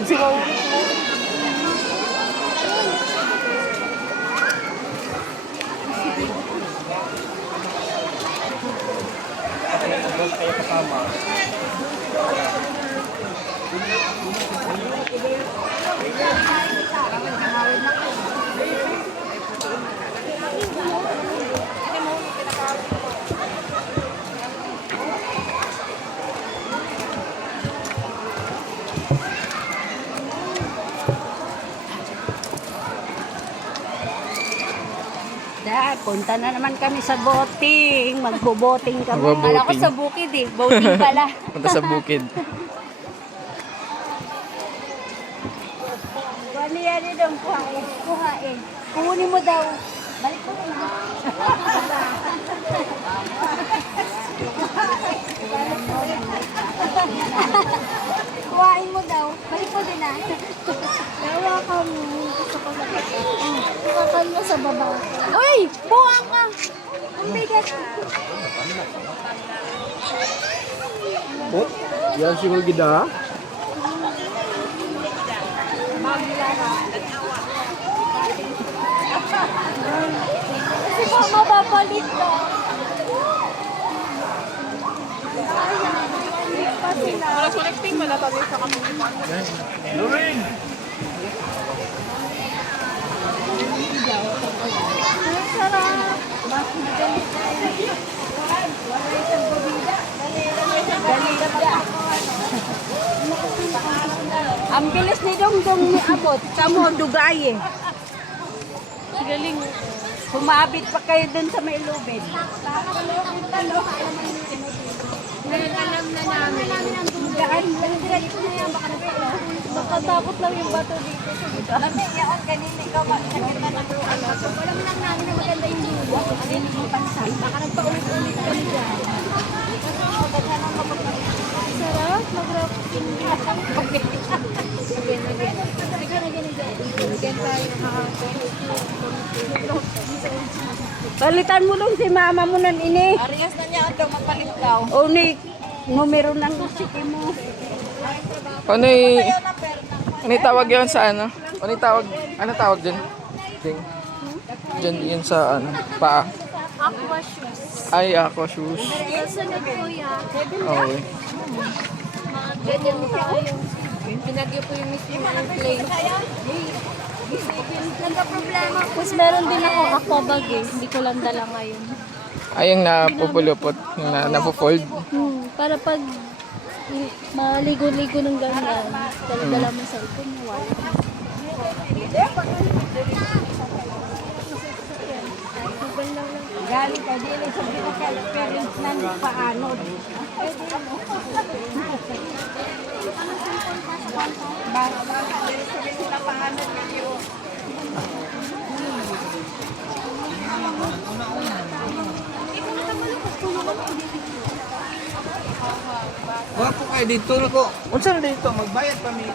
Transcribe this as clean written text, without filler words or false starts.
Ayun, si Mama. Kaya kasama. Dad, punta na naman kami sa boating. Magbo-boating kami. Magbo-boating. Kala ko sa bukid eh. Boating pala. Punta sa bukid. Wali yan eh daw. Kuhain. Kuhain. Kuhunin mo daw. Balik ko rin. Kuhain mo daw. Balik ko din ah. Nawa ka mo. Gusto ko na kukakan mo sa baba. Uy! Buwang ka! Ang bigat. Oh, yan siguro gida. Kasi mama babalit ka. Wala connecting, wala tabi sa kami. Luring! Ang sarap. Mas magalit tayo. Wala isang bumida. Ang bilis ni Dongdong ni abot. Kamo dugay eh. Galing. Humabit pa kayo dun sa may lubid. Ngayon alam na namin. Daan lang diretso na yan. Baka nagpala. Baka takot lang yung bato dito. Lamig yan. Kanina ikaw nakita na po. Wala mo lang namin na maganda yung lulo. Kanina yung pansan. Baka nagpaulit-ulit kami dyan. Kasi maganda na kapag sarap. Mag-rafting. Palitan mo lang si mama mo nan ini. Arias na niya daw magpalit daw. O ni numero ng siki mo. Ano yung tawag yun sa ano? Ano tawag dyan? Ding. Dyan yun sa ano? Paa. Aqua shoes. Ay, aqua shoes. Kasunod kuya. Okay. Ganyan mo tayo. Pinagyo po yung mismo ng plane. Nagka-problema. Tapos meron din ako aqua bag eh. Hindi ko lang dala ngayon. Ay, yung napupulupot. Yung napufold. Para pag maligo-ligo ng ganyan, dala mo sa cellphone mo. Galing ka din sa parents na paano. Wala po kayo dito na ko. Unsa na dito? Magbayad pa mi.